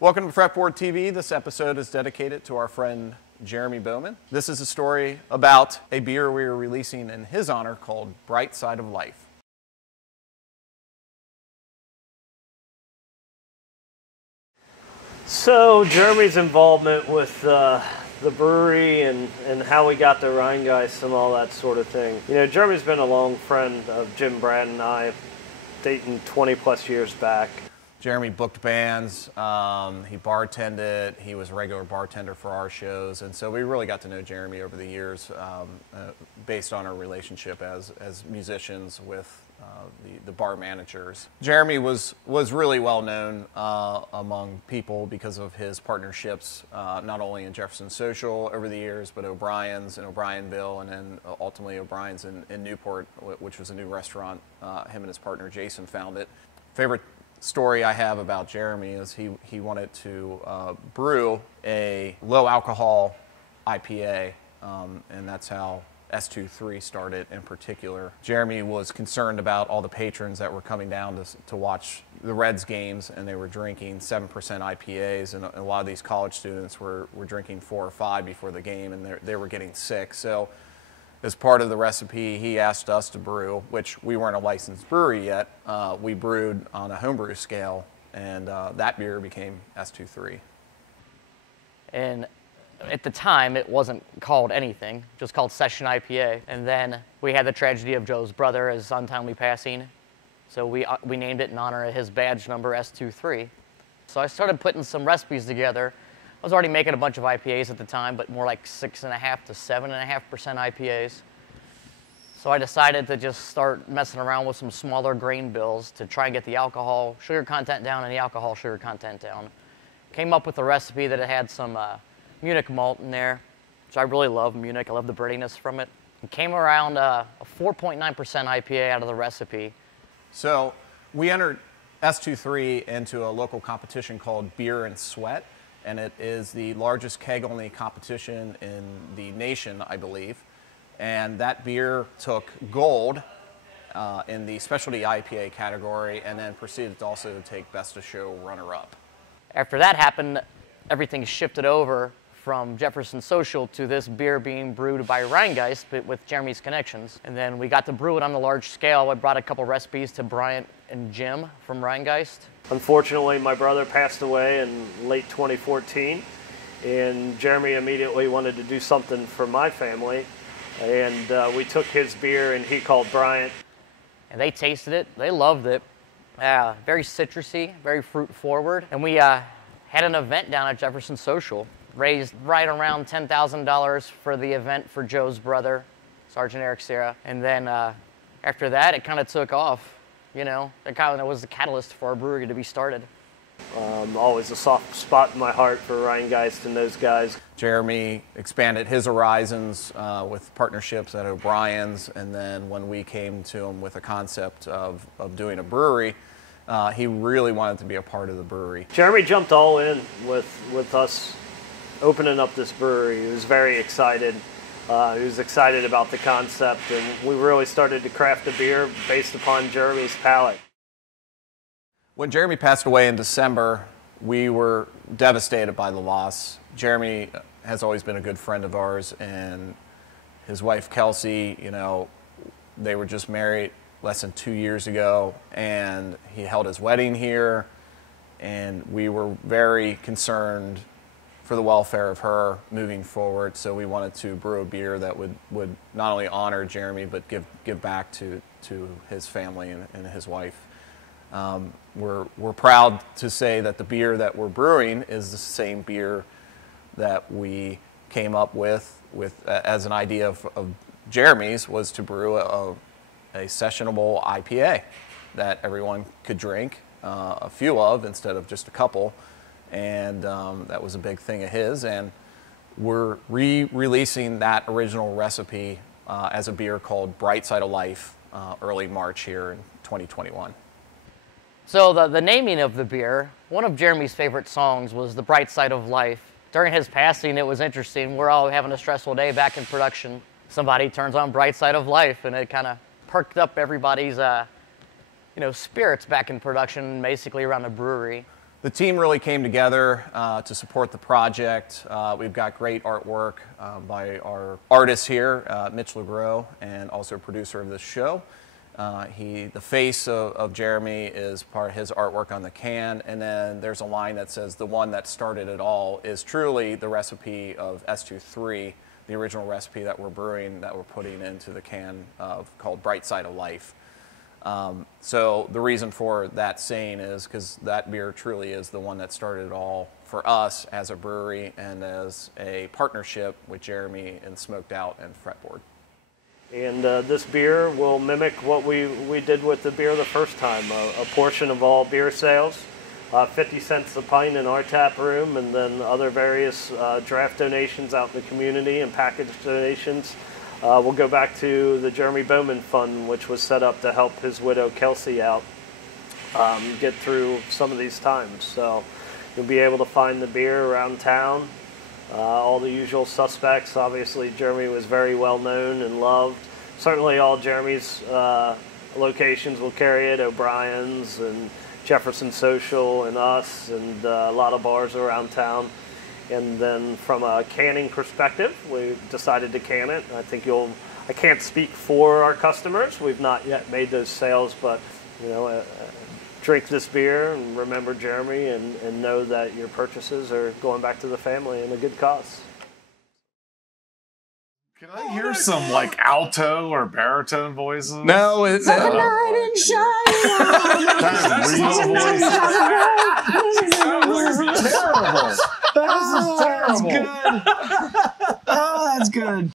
Welcome to Fretboard TV. This episode is dedicated to our friend Jeremy Bowman. This is a story about a beer we are releasing in his honor called Bright Side of Life. So Jeremy's involvement with the brewery and how we got the Rheingeist and all that sort of thing. You know, Jeremy's been a long friend of Jim, Brad, and I, dating 20 plus years back. Jeremy booked bands, he bartended, he was a regular bartender for our shows, and so we really got to know Jeremy over the years based on our relationship as musicians with the bar managers. Jeremy was really well known among people because of his partnerships, not only in Jefferson Social over the years, but O'Brien's in O'Brienville, and then ultimately O'Brien's in Newport, which was a new restaurant him and his partner Jason founded. Favorite story I have about Jeremy is he wanted to brew a low alcohol IPA, and that's how S23 started in particular. Jeremy was concerned about all the patrons that were coming down to watch the Reds games, and they were drinking 7% IPAs, and a lot of these college students were drinking 4 or 5 before the game, and they were getting sick. So as part of the recipe, he asked us to brew, which we weren't a licensed brewery yet. We brewed on a homebrew scale, and that beer became S23. And at the time, it wasn't called anything, just called Session IPA. And then we had the tragedy of Joe's brother, his untimely passing. So we named it in honor of his badge number, S23. So I started putting some recipes together. I was already making a bunch of IPAs at the time, but more like 6.5% to 7.5% IPAs. So I decided to just start messing around with some smaller grain bills to try and get the alcohol sugar content down and the alcohol sugar content down. Came up with a recipe that it had some Munich malt in there, which I really love Munich. I love the breadiness from it. It came around a 4.9% IPA out of the recipe. So we entered S23 into a local competition called Beer and Sweat, and it is the largest keg-only competition in the nation, I believe. And that beer took gold in the specialty IPA category, and then proceeded also to take Best of Show runner-up. After that happened, everything shifted over from Jefferson Social to this beer being brewed by Rheingeist, but with Jeremy's connections. And then we got to brew it on a large scale. I brought a couple recipes to Bryant and Jim from Rheingeist. Unfortunately, my brother passed away in late 2014, and Jeremy immediately wanted to do something for my family, and we took his beer and he called Bryant. And they tasted it, they loved it. Very citrusy, very fruit forward. And we had an event down at Jefferson Social, raised right around $10,000 for the event for Joe's brother, Sergeant Eric Serra. And then after that, it kind of took off. You know, it kind of was the catalyst for our brewery to be started. Always a soft spot in my heart for Rheingeist and those guys. Jeremy expanded his horizons with partnerships at O'Brien's, and then when we came to him with a concept of doing a brewery, he really wanted to be a part of the brewery. Jeremy jumped all in with us opening up this brewery. He was very excited. He was excited about the concept, and we really started to craft a beer based upon Jeremy's palate. When Jeremy passed away in December, we were devastated by the loss. Jeremy has always been a good friend of ours, and his wife Kelsie, you know, they were just married less than 2 years ago, and he held his wedding here, and we were very concerned for the welfare of her moving forward, so we wanted to brew a beer that would not only honor Jeremy, but give back to his family and his wife. We're proud to say that the beer that we're brewing is the same beer that we came up with as an idea of Jeremy's, was to brew a sessionable IPA that everyone could drink a few of instead of just a couple. And that was a big thing of his, and we're re-releasing that original recipe as a beer called Bright Side of Life early March here in 2021. So the naming of the beer, one of Jeremy's favorite songs was The Bright Side of Life. During his passing, it was interesting. We're all having a stressful day back in production. Somebody turns on Bright Side of Life, and it kind of perked up everybody's spirits back in production, basically around the brewery. The team really came together to support the project. We've got great artwork by our artist here, Mitch LeGros, and also a producer of this show. The face of Jeremy is part of his artwork on the can, and then there's a line that says, "The one that started it all is truly the recipe of S23, the original recipe that we're brewing, that we're putting into the can called Bright Side of Life." So the reason for that saying is because that beer truly is the one that started it all for us as a brewery and as a partnership with Jeremy and Smoked Out and Fretboard. And this beer will mimic what we did with the beer the first time. A portion of all beer sales, 50 cents a pint in our tap room, and then other various draft donations out in the community and package donations. We'll go back to the Jeremy Bowman Fund, which was set up to help his widow Kelsie out get through some of these times. So you'll be able to find the beer around town. All the usual suspects. Obviously, Jeremy was very well known and loved. Certainly all Jeremy's locations will carry it, O'Brien's and Jefferson Social and us, and a lot of bars around town. And then from a canning perspective, we decided to can it. I can't speak for our customers. We've not yet made those sales, but drink this beer and remember Jeremy and know that your purchases are going back to the family and a good cause. Can I hear some like alto or baritone voices? No, it's That real voice. This is terrible. This is terrible. That's good. Oh, that's good.